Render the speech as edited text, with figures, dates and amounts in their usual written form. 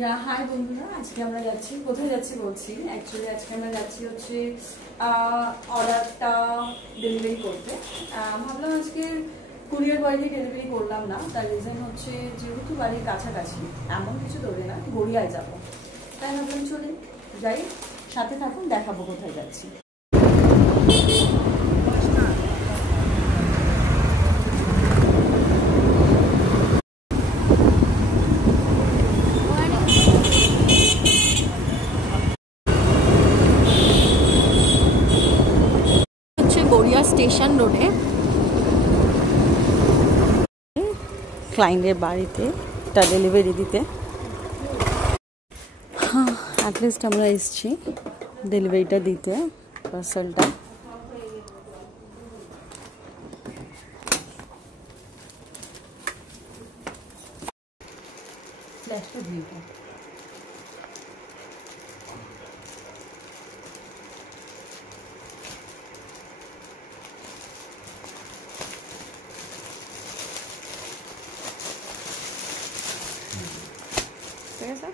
High বন্ধুরা, আজকে আমরা যাচ্ছি, কোথায় যাচ্ছি বলছি। অ্যাকচুয়ালি আজকে আমরা যাচ্ছি হচ্ছে অর্ডারটা ডেলিভারি করতে। ভাবলাম আজকে কুরিয়ার বয় দিয়ে ডেলিভারি করলাম না, তার রিজন হচ্ছে যেহেতু বাড়ির কাছাকাছি, এমন কিছু ধরে না, গড়িয়ায় যাবো, তাই ভাবলাম চলে যাই, সাথে থাকুন, দেখাবো কোথায় যাচ্ছি। গড়িয়া স্টেশন রোডে ক্লায়েন্টের বাড়িতে এটা ডেলিভারি দিতে। অ্যাটলিস্ট আমরা এসেছি ডেলিভারিটা দিতে পার্সেলটা। ঠিক আছে।